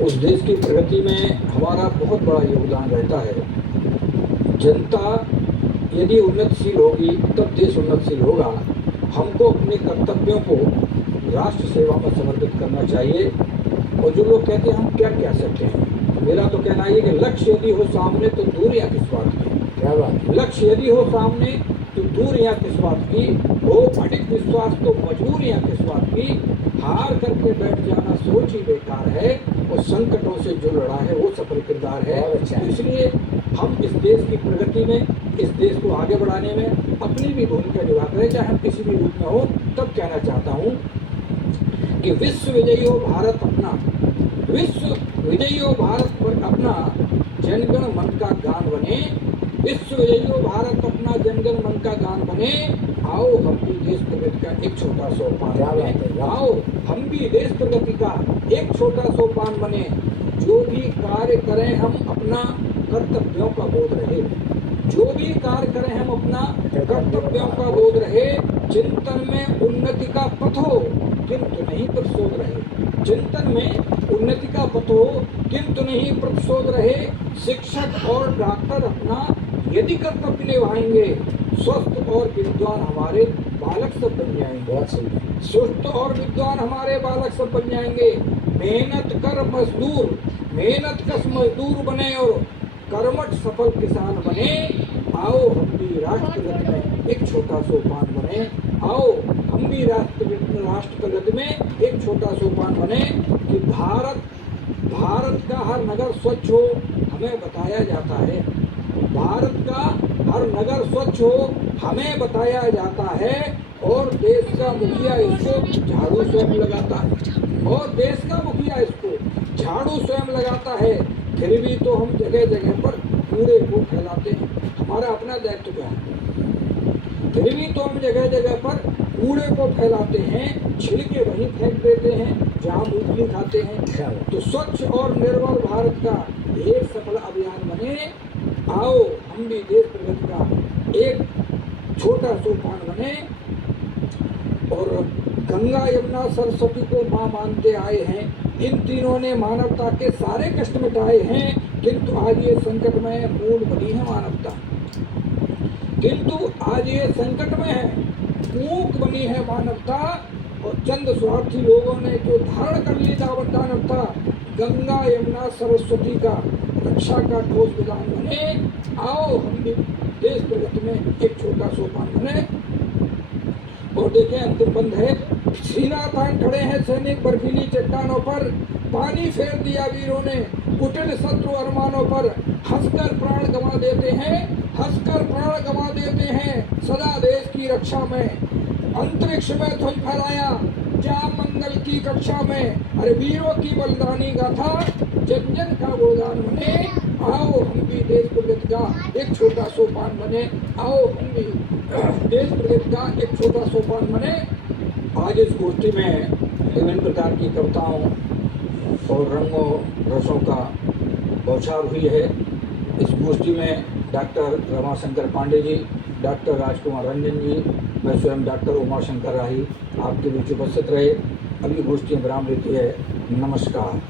उस देश की प्रगति में हमारा बहुत बड़ा योगदान रहता है। जनता यदि उन्नतशील होगी तब देश उन्नतशील होगा। हमको अपने कर्तव्यों को राष्ट्र सेवा में समर्पित करना चाहिए। और जो लोग कहते हैं हम क्या कह सकते हैं, तो मेरा तो कहना है कि लक्ष्य यदि हो सामने तो दूरियां किस बात की। क्या बात, लक्ष्य यदि हो सामने तो दूरियां किस बात की, हो अडिग विश्वास तो मजबूरियां किस बात की। हार करके बैठ जाना सोच ही बेकार है, और संकटों से जो लड़ा है वो सफल किरदार है। तो इसलिए हम इस देश की प्रगति में, इस देश को आगे बढ़ाने में अपनी भी भूमिका निभा करें, चाहे हम किसी भी रूप में हो। तब कहना चाहता हूँ कि विश्व विजयी हो भारत अपना, विश्व विजयी हो भारत पर अपना, जनगण मन का गान बने। विश्व विजयी हो भारत अपना, जनगण मन का गान बने। आओ हम भी देश प्रगति का एक छोटा सोपान बने। आओ हम भी देश प्रगति का एक छोटा सोपान बने। जो भी कार्य करें हम अपना कर्तव्यों का बोध रहे, जो भी कार्य करें हम अपना कर्तव्यों का बोध रहे। चिंतन में उन्नति का पथ हो किंतु नहीं प्रतिशोध रहे, चिंतन में उन्नति का पथ हो किंतु नहीं प्रतिशोध रहे। शिक्षक और डॉक्टर अपना यदि कर्तव्य निभाएंगे, स्वस्थ और विद्वान हमारे बालक सब बन जाएंगे। स्वस्थ और विद्वान हमारे बालक सब बन जाएंगे। मेहनत कर मजदूर, मेहनत कश मजदूर बने और कर्मठ सफल किसान बने। आओ हम भी राष्ट्र प्रगति में एक छोटा सोपान बने। आओ हम भी राष्ट्र प्रगति में एक छोटा सोपान बने। कि भारत का हर नगर स्वच्छ हो हमें बताया जाता है, भारत का हर नगर स्वच्छ हो हमें बताया जाता है। और देश का मुखिया इसको झाड़ू स्वयं लगाता है, और देश का मुखिया इसको झाड़ू स्वयं लगाता है। फिर भी तो हम जगह जगह पर कूड़े को फैलाते हैं। हमारा अपना दायित्व क्या है? फिर भी तो हम जगह जगह पर कूड़े को फैलाते हैं, छिलके वहीं फेंक देते हैं जहाँ मूंगफली खाते हैं। तो स्वच्छ और निर्मल भारत का एक सफल अभियान बने। आओ हम भी देश प्रगति का एक छोटा सोपान बने। और गंगा यमुना सरस्वती को माँ मानते आए हैं, इन तीनों ने मानवता के सारे कष्ट मिटाए हैं। किंतु आज ये संकट में मूल बनी है मानवता, किंतु आज ये संकट में है, मूक बनी है मानवता। और चंद स्वार्थी लोगों ने जो धारण कर ली दानवता। गंगा यमुना सरस्वती का रक्षा का ठोस विधान बने। आओ हम भी देश प्रगति में एक छोटा सोपान बने। और देखें अंतिम बंद है। सीना तान खड़े हैं सैनिक बर्फीली चट्टानों पर, पानी फेर दिया वीरों ने कुटिल शत्रु अरमानों पर। हंसकर प्राण गंवा देते हैं, हंसकर प्राण गंवा देते हैं सदा देश की रक्षा में। अंतरिक्ष में ध्वज फहराया जा मंगल की कक्षा में। अरे वीरों की बलिदानी गाथा जन जन का गोदान बने। आओ हम भी देश प्रगति का एक छोटा सोपान बने। आओ हम भी देश प्रगति का एक छोटा सोपान बने। आज इस गोष्ठी में विभिन्न प्रकार की कविताओं और रंगों रसों का बौछार हुई है। इस गोष्ठी में डॉक्टर रमाशंकर पांडे जी, डॉक्टर राजकुमार रंजन जी, मैं स्वयं डॉक्टर उमाशंकर राही आपके बीच उपस्थित रहे। अभी गोष्ठी विराम लेती है। नमस्कार।